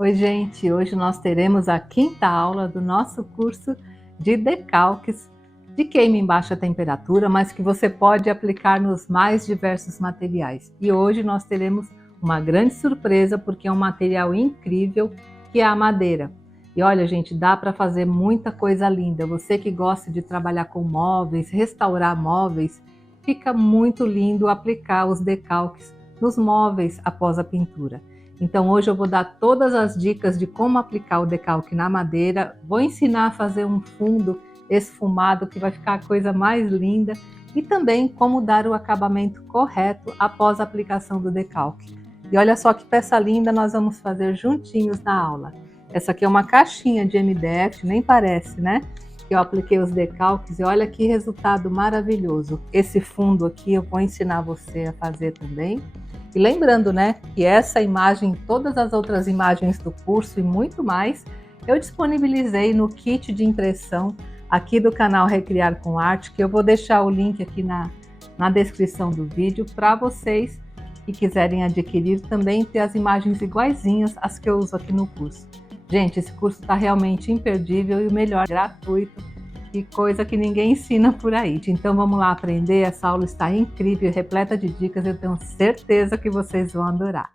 Oi, gente! Hoje nós teremos a quinta aula do nosso curso de decalques de queima em baixa temperatura, mas que você pode aplicar nos mais diversos materiais. E hoje nós teremos uma grande surpresa, porque é um material incrível, que é a madeira. E olha, gente, dá para fazer muita coisa linda. Você que gosta de trabalhar com móveis, restaurar móveis, fica muito lindo aplicar os decalques nos móveis após a pintura. Então hoje eu vou dar todas as dicas de como aplicar o decalque na madeira, vou ensinar a fazer um fundo esfumado que vai ficar a coisa mais linda e também como dar o acabamento correto após a aplicação do decalque. E olha só que peça linda nós vamos fazer juntinhos na aula. Essa aqui é uma caixinha de MDF, nem parece, né? Que eu apliquei os decalques e olha que resultado maravilhoso. Esse fundo aqui eu vou ensinar você a fazer também. E lembrando, né, que essa imagem, todas as outras imagens do curso e muito mais, eu disponibilizei no kit de impressão aqui do canal Recriar com Arte, que eu vou deixar o link aqui na descrição do vídeo para vocês que quiserem adquirir também ter as imagens iguaizinhas às que eu uso aqui no curso. Gente, esse curso está realmente imperdível e o melhor, gratuito. Que coisa que ninguém ensina por aí. Então vamos lá aprender, essa aula está incrível, repleta de dicas, eu tenho certeza que vocês vão adorar.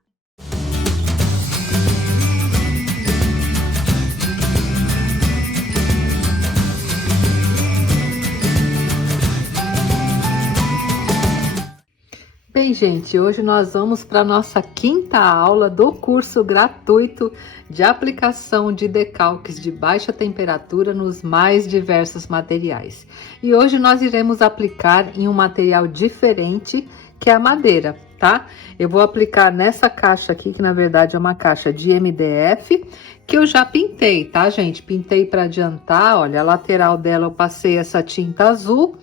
Bem, gente, hoje nós vamos para a nossa quinta aula do curso gratuito de aplicação de decalques de baixa temperatura nos mais diversos materiais. E hoje nós iremos aplicar em um material diferente, que é a madeira, tá? Eu vou aplicar nessa caixa aqui, que na verdade é uma caixa de MDF, que eu já pintei, tá, gente? Pintei para adiantar, olha, a lateral dela eu passei essa tinta azul,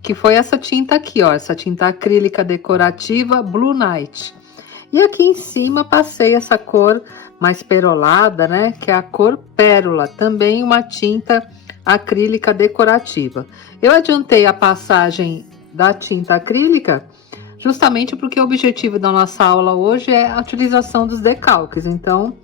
que foi essa tinta aqui, ó, essa tinta acrílica decorativa Blue Night. E aqui em cima passei essa cor mais perolada, né, que é a cor pérola, também uma tinta acrílica decorativa. Eu adiantei a passagem da tinta acrílica justamente porque o objetivo da nossa aula hoje é a utilização dos decalques, então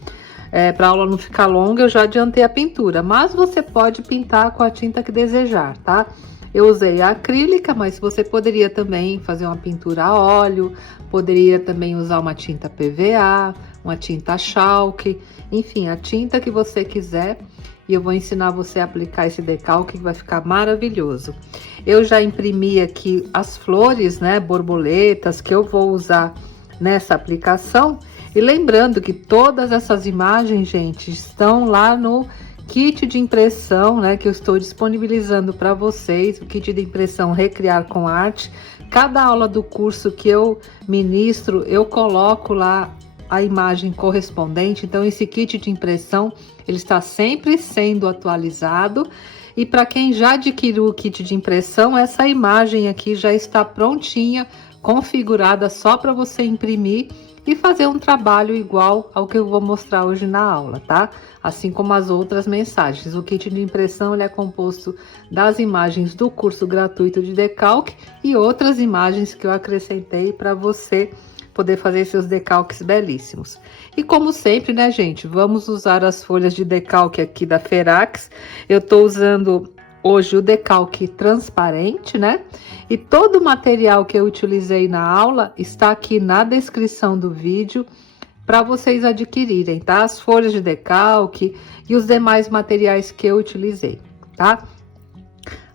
para a aula não ficar longa eu já adiantei a pintura, mas você pode pintar com a tinta que desejar, tá? Eu usei a acrílica, mas você poderia também fazer uma pintura a óleo, poderia também usar uma tinta PVA, uma tinta chalk, enfim, a tinta que você quiser. E eu vou ensinar você a aplicar esse decalque que vai ficar maravilhoso. Eu já imprimi aqui as flores, né, borboletas, que eu vou usar nessa aplicação. E lembrando que todas essas imagens, gente, estão lá no kit de impressão, né, que eu estou disponibilizando para vocês, o kit de impressão Recriar com Arte. Cada aula do curso que eu ministro, eu coloco lá a imagem correspondente, então esse kit de impressão, ele está sempre sendo atualizado. E para quem já adquiriu o kit de impressão, essa imagem aqui já está prontinha, configurada só para você imprimir e fazer um trabalho igual ao que eu vou mostrar hoje na aula, tá? Assim como as outras mensagens. O kit de impressão ele é composto das imagens do curso gratuito de decalque e outras imagens que eu acrescentei para você poder fazer seus decalques belíssimos. E como sempre, né, gente, vamos usar as folhas de decalque aqui da Ferax. Eu tô usando hoje o decalque transparente, né? E todo o material que eu utilizei na aula está aqui na descrição do vídeo para vocês adquirirem, tá? As folhas de decalque e os demais materiais que eu utilizei, tá?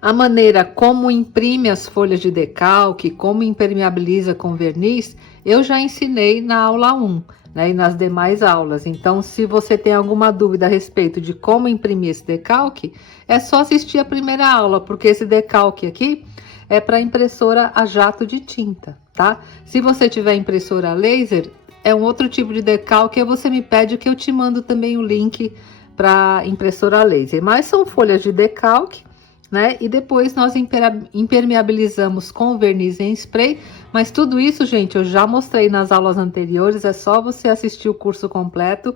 A maneira como imprime as folhas de decalque, como impermeabiliza com verniz, eu já ensinei na aula 1, né, e nas demais aulas. Então, se você tem alguma dúvida a respeito de como imprimir esse decalque, é só assistir a primeira aula, porque esse decalque aqui é para impressora a jato de tinta, tá? Se você tiver impressora laser, é um outro tipo de decalque, aí você me pede que eu te mando também o link para impressora laser. Mas são folhas de decalque, né? E depois nós impermeabilizamos com verniz em spray, mas tudo isso, gente, eu já mostrei nas aulas anteriores, é só você assistir o curso completo,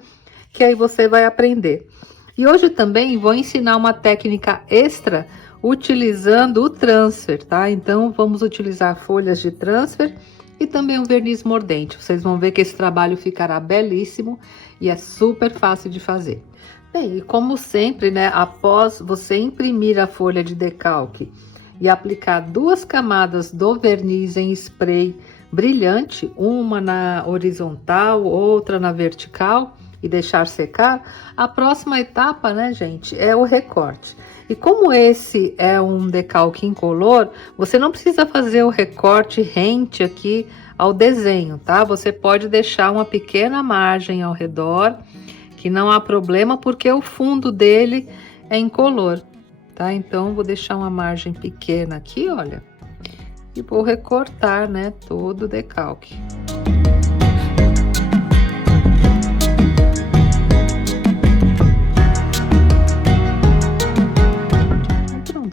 que aí você vai aprender. E hoje também vou ensinar uma técnica extra utilizando o transfer, tá? Então, vamos utilizar folhas de transfer e também um verniz mordente. Vocês vão ver que esse trabalho ficará belíssimo e é super fácil de fazer. Bem, e como sempre, né, após você imprimir a folha de decalque e aplicar 2 camadas do verniz em spray brilhante, uma na horizontal, outra na vertical, e deixar secar, a próxima etapa, né, gente, é o recorte. E como esse é um decalque incolor, você não precisa fazer o recorte rente aqui ao desenho, tá? Você pode deixar uma pequena margem ao redor, que não há problema, porque o fundo dele é incolor, tá? Então, vou deixar uma margem pequena aqui, olha, e vou recortar, né, todo o decalque.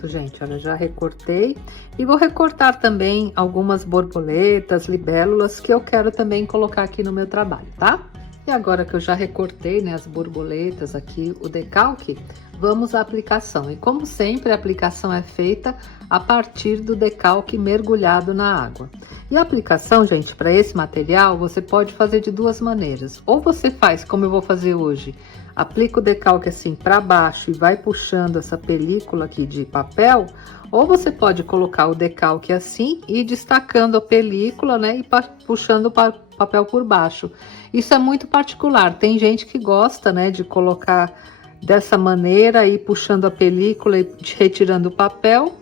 Gente, olha, já recortei e vou recortar também algumas borboletas, libélulas que eu quero também colocar aqui no meu trabalho, tá? E agora que eu já recortei, né, as borboletas aqui, o decalque, vamos à aplicação. E como sempre, a aplicação é feita a partir do decalque mergulhado na água. E a aplicação, gente, para esse material, você pode fazer de 2 maneiras. Ou você faz, como eu vou fazer hoje, aplica o decalque assim para baixo e vai puxando essa película aqui de papel, ou você pode colocar o decalque assim e destacando a película, né, e puxando o papel por baixo. Isso é muito particular, tem gente que gosta, né, de colocar dessa maneira e puxando a película e retirando o papel,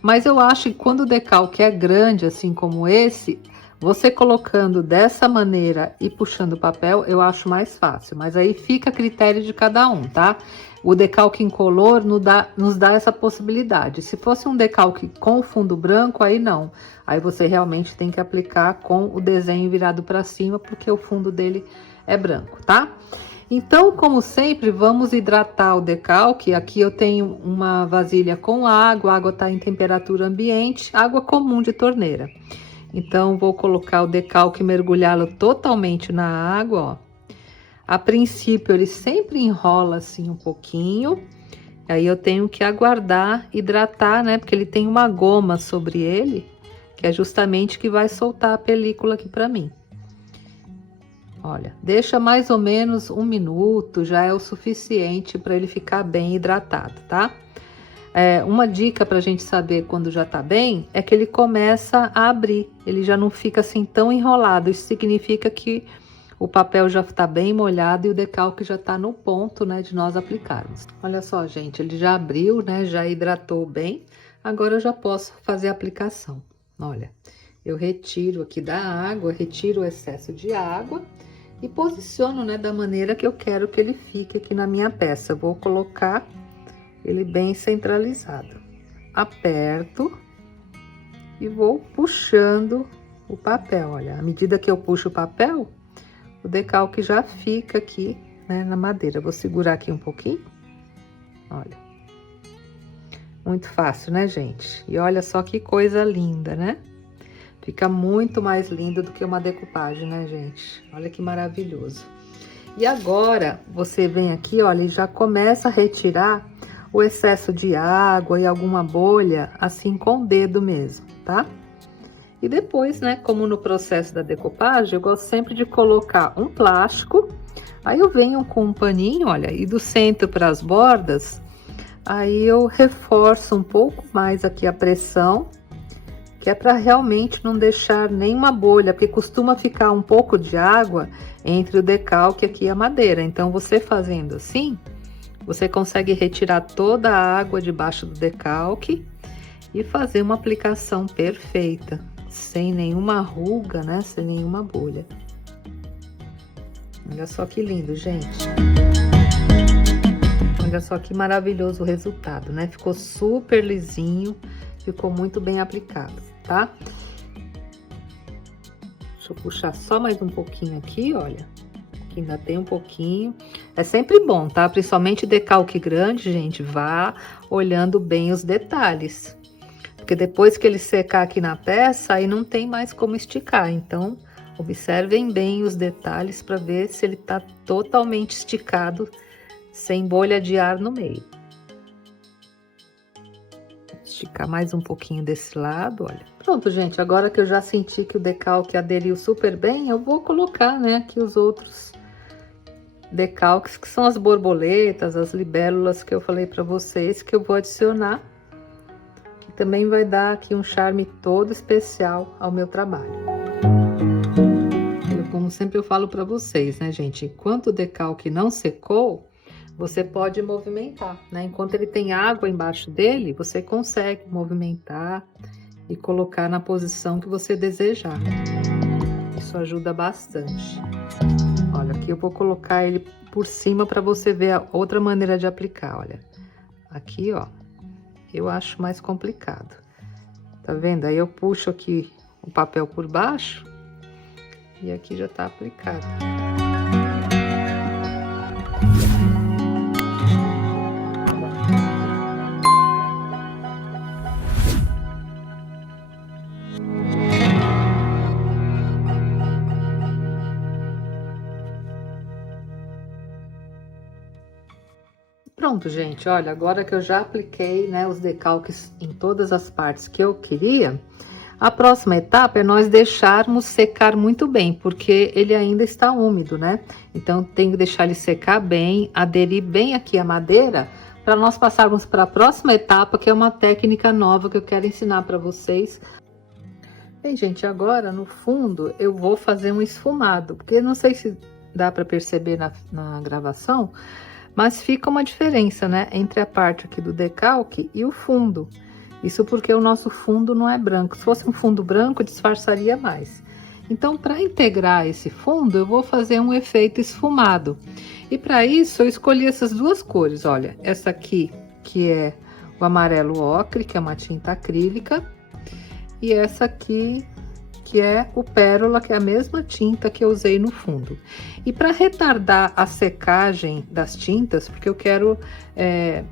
mas eu acho que quando o decalque é grande, assim como esse, você colocando dessa maneira e puxando o papel, eu acho mais fácil, mas aí fica a critério de cada um, tá? O decalque incolor nos dá essa possibilidade. Se fosse um decalque com fundo branco, aí não. Aí você realmente tem que aplicar com o desenho virado para cima, porque o fundo dele é branco, tá? Então, como sempre, vamos hidratar o decalque. Aqui eu tenho uma vasilha com água, a água está em temperatura ambiente, água comum de torneira. Então, vou colocar o decalque e mergulhá-lo totalmente na água, ó. A princípio, ele sempre enrola assim um pouquinho. Aí eu tenho que aguardar hidratar, né? Porque ele tem uma goma sobre ele, que é justamente que vai soltar a película aqui para mim. Olha, deixa mais ou menos 1 minuto, já é o suficiente para ele ficar bem hidratado, tá? Uma dica para a gente saber quando já tá bem é que ele começa a abrir, ele já não fica assim tão enrolado. Isso significa que o papel já tá bem molhado e o decalque já tá no ponto, né, de nós aplicarmos. Olha só, gente, ele já abriu, né, já hidratou bem. Agora eu já posso fazer a aplicação. Olha, eu retiro aqui da água, retiro o excesso de água e posiciono, né, da maneira que eu quero que ele fique aqui na minha peça. Vou colocar ele bem centralizado. Aperto e vou puxando o papel. Olha, à medida que eu puxo o papel, o decalque já fica aqui, né, na madeira. Vou segurar aqui um pouquinho. Olha. Muito fácil, né, gente? E olha só que coisa linda, né? Fica muito mais lindo do que uma decupagem, né, gente? Olha que maravilhoso. E agora, você vem aqui, olha, e já começa a retirar o excesso de água e alguma bolha, assim, com o dedo mesmo, tá? E depois, né, como no processo da decupagem, eu gosto sempre de colocar um plástico, aí eu venho com um paninho, olha, e do centro para as bordas, aí eu reforço um pouco mais aqui a pressão, que é para realmente não deixar nenhuma bolha, porque costuma ficar um pouco de água entre o decalque aqui e a madeira. Então, você fazendo assim, você consegue retirar toda a água debaixo do decalque e fazer uma aplicação perfeita, sem nenhuma ruga, né? Sem nenhuma bolha. Olha só que lindo, gente. Olha só que maravilhoso o resultado, né? Ficou super lisinho, ficou muito bem aplicado, tá? Deixa eu puxar só mais um pouquinho aqui, olha. Que ainda tem um pouquinho. É sempre bom, tá? Principalmente decalque grande, gente, vá olhando bem os detalhes. Porque depois que ele secar aqui na peça, aí não tem mais como esticar. Então, observem bem os detalhes para ver se ele tá totalmente esticado, sem bolha de ar no meio. Esticar mais um pouquinho desse lado, olha. Pronto, gente, agora que eu já senti que o decalque aderiu super bem, eu vou colocar, né, aqui os outros decalques, que são as borboletas, as libélulas que eu falei para vocês, que eu vou adicionar. Que também vai dar aqui um charme todo especial ao meu trabalho. Como sempre eu falo para vocês, né, gente? Enquanto o decalque não secou, você pode movimentar, né? Enquanto ele tem água embaixo dele, você consegue movimentar e colocar na posição que você desejar. Isso ajuda bastante. Olha, aqui eu vou colocar ele por cima para você ver a outra maneira de aplicar, olha. Aqui, ó, eu acho mais complicado. Tá vendo? Aí eu puxo aqui o papel por baixo e aqui já tá aplicado. Pronto, gente, olha, agora que eu já apliquei, né, os decalques em todas as partes que eu queria, a próxima etapa é nós deixarmos secar muito bem, porque ele ainda está úmido, né? Então, tem que deixar ele secar bem, aderir bem aqui a madeira, para nós passarmos para a próxima etapa, que é uma técnica nova que eu quero ensinar para vocês. Bem, gente, agora no fundo eu vou fazer um esfumado, porque não sei se dá para perceber na gravação, mas fica uma diferença, né, entre a parte aqui do decalque e o fundo. Isso porque o nosso fundo não é branco. Se fosse um fundo branco, disfarçaria mais. Então, para integrar esse fundo, eu vou fazer um efeito esfumado. E para isso, eu escolhi essas duas cores, olha. Essa aqui, que é o amarelo ocre, que é uma tinta acrílica. E essa aqui, que é o pérola, que é a mesma tinta que eu usei no fundo. E para retardar a secagem das tintas, porque eu quero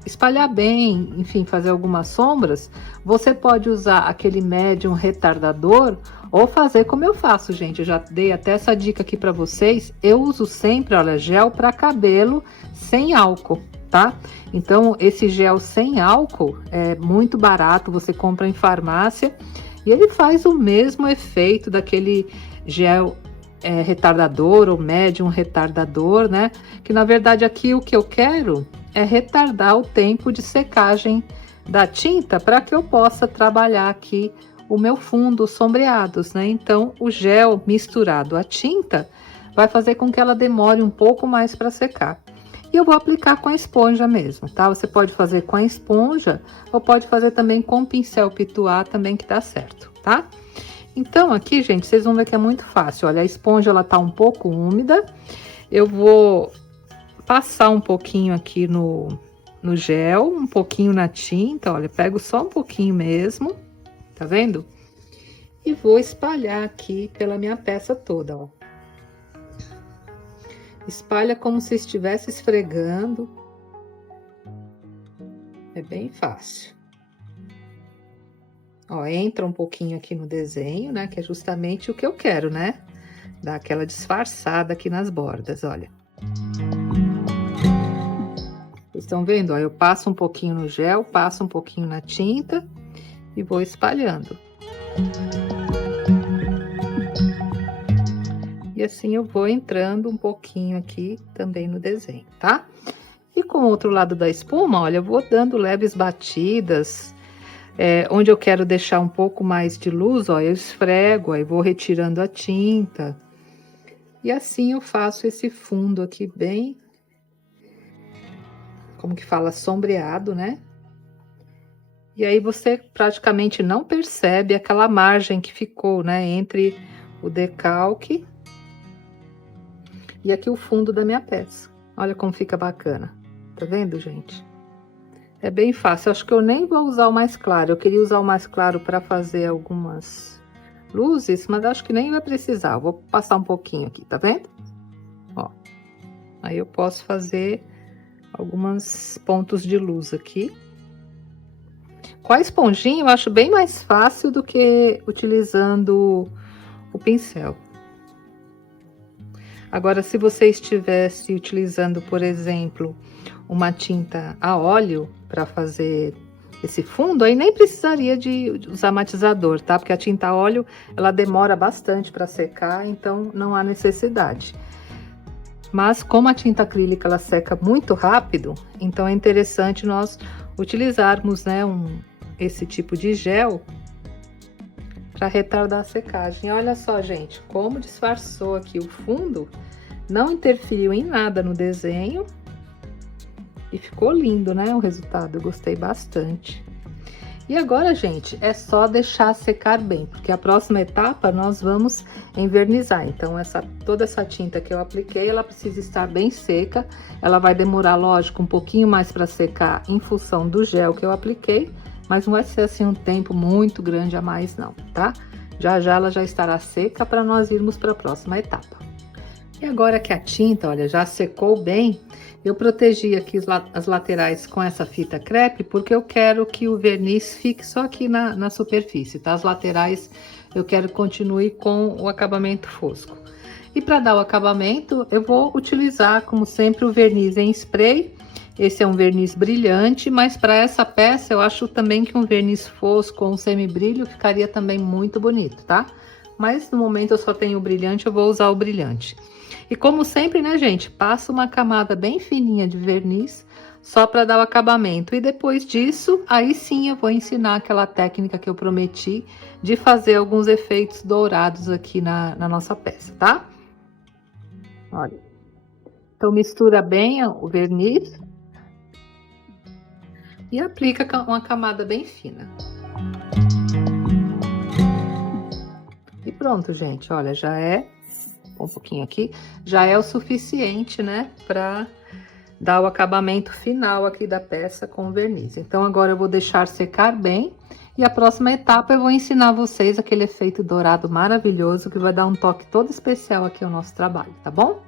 espalhar bem, enfim, fazer algumas sombras, você pode usar aquele médium retardador ou fazer como eu faço, gente. Eu já dei até essa dica aqui para vocês. Eu uso sempre, olha, gel para cabelo sem álcool, tá? Então, esse gel sem álcool é muito barato, você compra em farmácia. E ele faz o mesmo efeito daquele gel retardador ou médium retardador, né? Que na verdade aqui o que eu quero é retardar o tempo de secagem da tinta para que eu possa trabalhar aqui o meu fundo sombreados, né? Então o gel misturado à tinta vai fazer com que ela demore um pouco mais para secar. E eu vou aplicar com a esponja mesmo, tá? Você pode fazer com a esponja ou pode fazer também com pincel pituá também, que dá certo, tá? Então aqui, gente, vocês vão ver que é muito fácil. Olha, a esponja ela tá um pouco úmida. Eu vou passar um pouquinho aqui no gel, um pouquinho na tinta, olha, pego só um pouquinho mesmo, tá vendo? E vou espalhar aqui pela minha peça toda, ó. Espalha como se estivesse esfregando. É bem fácil. Ó, entra um pouquinho aqui no desenho, né? Que é justamente o que eu quero, né? Dar aquela disfarçada aqui nas bordas, olha. Vocês estão vendo? Ó, eu passo um pouquinho no gel, passo um pouquinho na tinta e vou espalhando. E assim eu vou entrando um pouquinho aqui também no desenho, tá? E com o outro lado da espuma, olha, eu vou dando leves batidas, onde eu quero deixar um pouco mais de luz, ó, eu esfrego, aí vou retirando a tinta. E assim eu faço esse fundo aqui bem, como que fala, sombreado, né? E aí você praticamente não percebe aquela margem que ficou, né, entre o decalque e aqui o fundo da minha peça. Olha como fica bacana. Tá vendo, gente? É bem fácil. Acho que eu nem vou usar o mais claro. Eu queria usar o mais claro para fazer algumas luzes, mas acho que nem vai precisar. Eu vou passar um pouquinho aqui, tá vendo? Ó. Aí eu posso fazer alguns pontos de luz aqui. Com a esponjinha eu acho bem mais fácil do que utilizando o pincel. Agora, se você estivesse utilizando, por exemplo, uma tinta a óleo para fazer esse fundo, aí nem precisaria de usar matizador, tá? Porque a tinta a óleo, ela demora bastante para secar, então não há necessidade. Mas como a tinta acrílica ela seca muito rápido, então é interessante nós utilizarmos, né, esse tipo de gel para retardar a secagem. Olha só, gente, como disfarçou aqui o fundo, não interferiu em nada no desenho e ficou lindo, né, o resultado. Eu gostei bastante. E agora, gente, é só deixar secar bem, porque a próxima etapa nós vamos envernizar. Então, toda essa tinta que eu apliquei, ela precisa estar bem seca. Ela vai demorar, lógico, um pouquinho mais para secar em função do gel que eu apliquei, mas não vai ser assim um tempo muito grande a mais não, tá? Já já ela já estará seca para nós irmos para a próxima etapa. E agora que a tinta, olha, já secou bem, eu protegi aqui as laterais com essa fita crepe, porque eu quero que o verniz fique só aqui na superfície, tá? As laterais eu quero que continue com o acabamento fosco. E para dar o acabamento, eu vou utilizar, como sempre, o verniz em spray. Esse é um verniz brilhante, mas para essa peça eu acho também que um verniz fosco ou um semi-brilho ficaria também muito bonito, tá? Mas no momento eu só tenho o brilhante, eu vou usar o brilhante. E como sempre, né, gente, passa uma camada bem fininha de verniz, só para dar o acabamento. E depois disso, aí sim eu vou ensinar aquela técnica que eu prometi de fazer alguns efeitos dourados aqui na nossa peça, tá? Olha. Então, mistura bem o verniz e aplica uma camada bem fina. E pronto, gente, olha, já é um pouquinho aqui, já é o suficiente, né, para dar o acabamento final aqui da peça com verniz. Então, agora eu vou deixar secar bem e a próxima etapa eu vou ensinar vocês aquele efeito dourado maravilhoso que vai dar um toque todo especial aqui ao nosso trabalho, tá bom?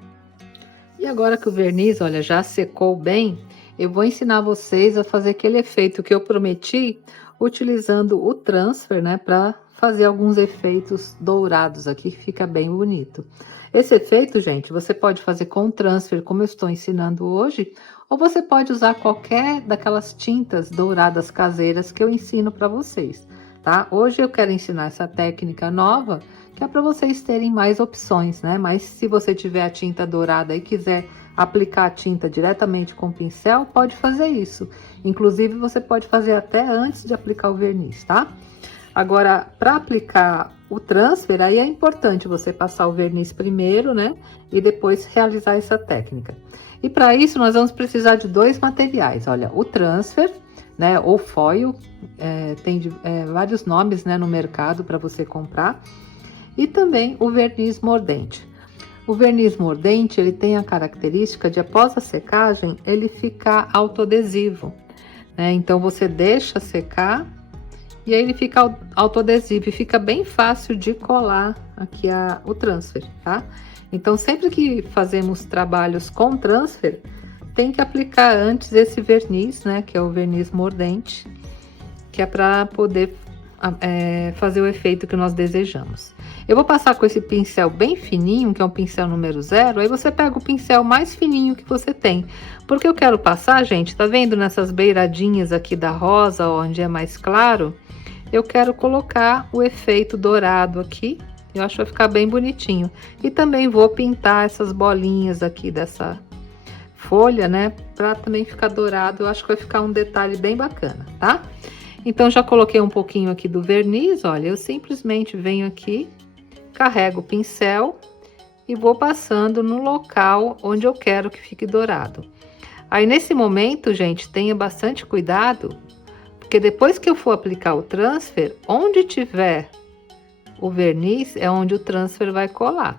E agora que o verniz, olha, já secou bem, eu vou ensinar vocês a fazer aquele efeito que eu prometi, utilizando o transfer, né, para fazer alguns efeitos dourados aqui, que fica bem bonito. Esse efeito, gente, você pode fazer com transfer, como eu estou ensinando hoje, ou você pode usar qualquer daquelas tintas douradas caseiras que eu ensino para vocês, tá? Hoje eu quero ensinar essa técnica nova, que é para vocês terem mais opções, né? Mas se você tiver a tinta dourada e quiser aplicar a tinta diretamente com o pincel, pode fazer isso. Inclusive, você pode fazer até antes de aplicar o verniz, tá? Agora, para aplicar o transfer, aí é importante você passar o verniz primeiro, né? E depois realizar essa técnica. E para isso, nós vamos precisar de dois materiais. Olha, o transfer, né? Ou foil, tem vários nomes, né, no mercado para você comprar. E também o verniz mordente. O verniz mordente, ele tem a característica de, após a secagem, ele ficar autoadesivo, né? Então, você deixa secar e aí ele fica autoadesivo e fica bem fácil de colar aqui o transfer, tá? Então, sempre que fazemos trabalhos com transfer, tem que aplicar antes esse verniz, né? Que é o verniz mordente, que é para poder fazer o efeito que nós desejamos. Eu vou passar com esse pincel bem fininho, que é um pincel número 0, aí você pega o pincel mais fininho que você tem. Porque eu quero passar, gente, tá vendo nessas beiradinhas aqui da rosa, onde é mais claro? Eu quero colocar o efeito dourado aqui, eu acho que vai ficar bem bonitinho. E também vou pintar essas bolinhas aqui dessa folha, né, para também ficar dourado, eu acho que vai ficar um detalhe bem bacana, tá? Então, já coloquei um pouquinho aqui do verniz, olha, eu simplesmente venho aqui, carrego o pincel e vou passando no local onde eu quero que fique dourado. Aí, nesse momento, gente, tenha bastante cuidado, porque depois que eu for aplicar o transfer, onde tiver o verniz, é onde o transfer vai colar.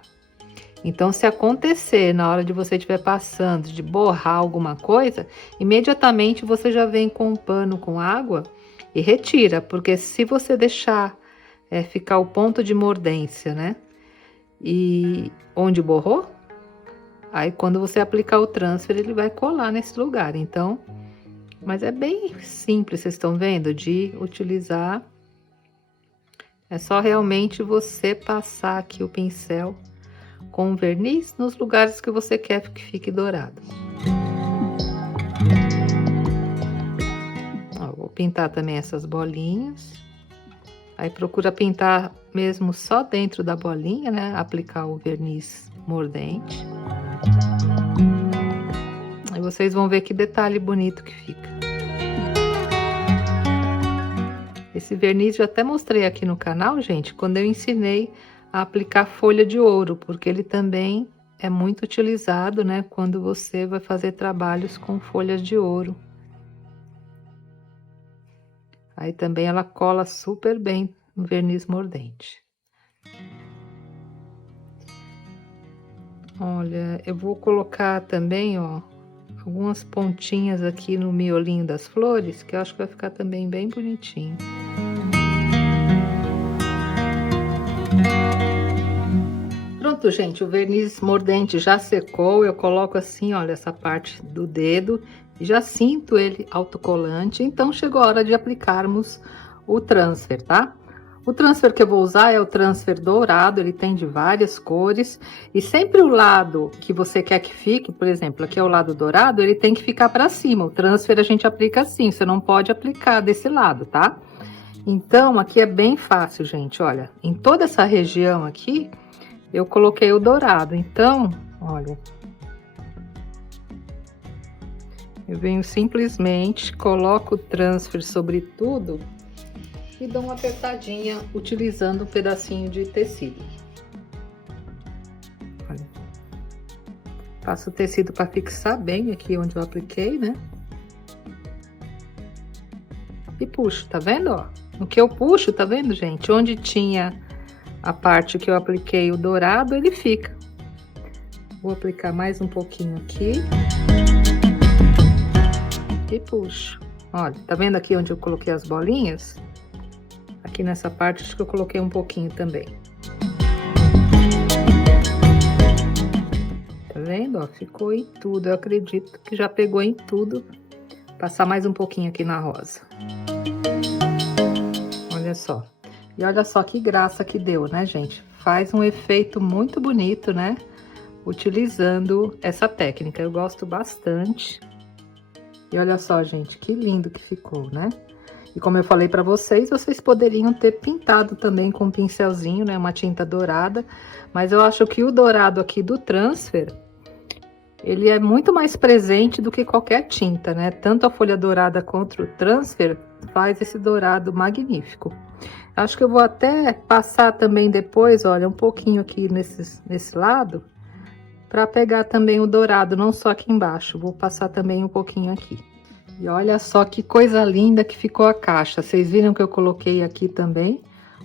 Então, se acontecer na hora de você estiver passando, de borrar alguma coisa, imediatamente você já vem com um pano com água e retira, porque se você deixar ficar o ponto de mordência, né? E onde borrou, aí quando você aplicar o transfer, ele vai colar nesse lugar. Então, mas é bem simples, vocês estão vendo, de utilizar. É só realmente você passar aqui o pincel com verniz nos lugares que você quer que fique dourado. pintar também essas bolinhas. Aí procura pintar mesmo só dentro da bolinha, né? Aplicar o verniz mordente. Aí vocês vão ver que detalhe bonito que fica. Esse verniz eu até mostrei aqui no canal, gente, quando eu ensinei a aplicar folha de ouro, porque ele também é muito utilizado, né? Quando você vai fazer trabalhos com folhas de ouro. Aí também ela cola super bem no verniz mordente. Olha, eu vou colocar também, ó, algumas pontinhas aqui no miolinho das flores, que eu acho que vai ficar também bem bonitinho. Pronto, gente, o verniz mordente já secou. Eu coloco assim, olha, essa parte do dedo e já sinto ele autocolante. Então chegou a hora de aplicarmos o transfer, tá? O transfer que eu vou usar é o transfer dourado, ele tem de várias cores. E sempre o lado que você quer que fique, por exemplo, aqui é o lado dourado, ele tem que ficar para cima. O transfer a gente aplica assim, você não pode aplicar desse lado, tá? Então aqui é bem fácil, gente, olha, em toda essa região aqui, eu coloquei o dourado. Então, olha, eu venho simplesmente, coloco o transfer sobre tudo e dou uma apertadinha utilizando um pedacinho de tecido. Olha. Passo o tecido para fixar bem aqui onde eu apliquei, né? E puxo, tá vendo, ó? No que eu puxo, tá vendo, gente? Onde tinha a parte que eu apliquei o dourado, ele fica. Vou aplicar mais um pouquinho aqui. E puxo. Olha, tá vendo aqui onde eu coloquei as bolinhas? Aqui nessa parte, acho que eu coloquei um pouquinho também. Tá vendo, ó? Ficou em tudo. Eu acredito que já pegou em tudo. Passar mais um pouquinho aqui na rosa. Olha só. E olha só que graça que deu, né, gente? Faz um efeito muito bonito, né? Utilizando essa técnica. Eu gosto bastante. E olha só, gente, que lindo que ficou, né? E como eu falei pra vocês, vocês poderiam ter pintado também com um pincelzinho, né? Uma tinta dourada. Mas eu acho que o dourado aqui do transfer, ele é muito mais presente do que qualquer tinta, né? Tanto a folha dourada quanto o transfer faz esse dourado magnífico. Acho que eu vou até passar também depois, olha, um pouquinho aqui nesse lado, para pegar também o dourado, não só aqui embaixo. Vou passar também um pouquinho aqui. E olha só que coisa linda que ficou a caixa. Vocês viram que eu coloquei aqui também?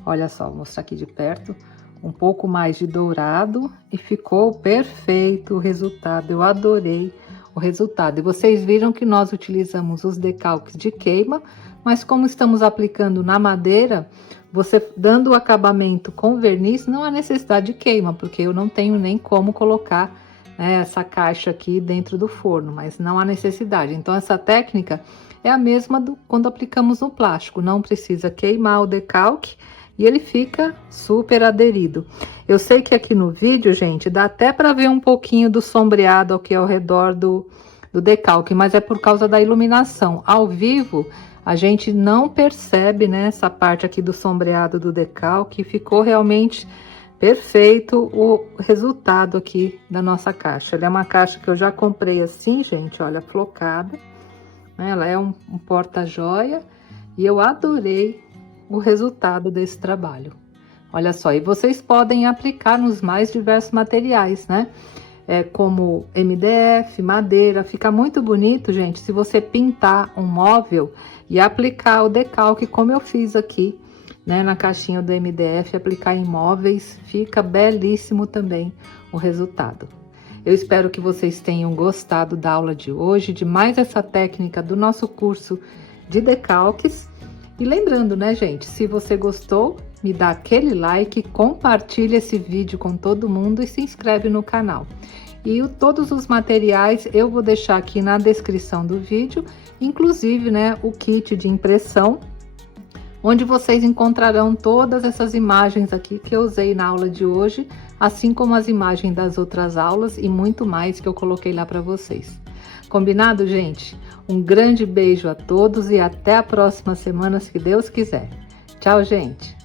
Olha só, vou mostrar aqui de perto. Um pouco mais de dourado e ficou perfeito o resultado. Eu adorei o resultado. E vocês viram que nós utilizamos os decalques de queima, mas como estamos aplicando na madeira, você dando o acabamento com verniz, não há necessidade de queima, porque eu não tenho nem como colocar, né, essa caixa aqui dentro do forno, mas não há necessidade. Então essa técnica é a mesma quando aplicamos no plástico, não precisa queimar o decalque e ele fica super aderido. Eu sei que aqui no vídeo, gente, dá até para ver um pouquinho do sombreado aqui ao redor do decalque, mas é por causa da iluminação. Ao vivo, a gente não percebe, né, essa parte aqui do sombreado do decalque. Ficou realmente perfeito o resultado aqui da nossa caixa. Ela é uma caixa que eu já comprei assim, gente, olha, flocada. Ela é um porta-joia e eu adorei o resultado desse trabalho. Olha só, e vocês podem aplicar nos mais diversos materiais, né? Como MDF, madeira, fica muito bonito, gente, se você pintar um móvel e aplicar o decalque, como eu fiz aqui, né, na caixinha do MDF, aplicar em móveis, fica belíssimo também o resultado. Eu espero que vocês tenham gostado da aula de hoje, de mais essa técnica do nosso curso de decalques. E lembrando, né, gente, se você gostou, me dá aquele like, compartilha esse vídeo com todo mundo e se inscreve no canal. E todos os materiais eu vou deixar aqui na descrição do vídeo, inclusive, né, o kit de impressão, onde vocês encontrarão todas essas imagens aqui que eu usei na aula de hoje, assim como as imagens das outras aulas e muito mais que eu coloquei lá para vocês. Combinado, gente? Um grande beijo a todos e até a próxima semana, se Deus quiser. Tchau, gente!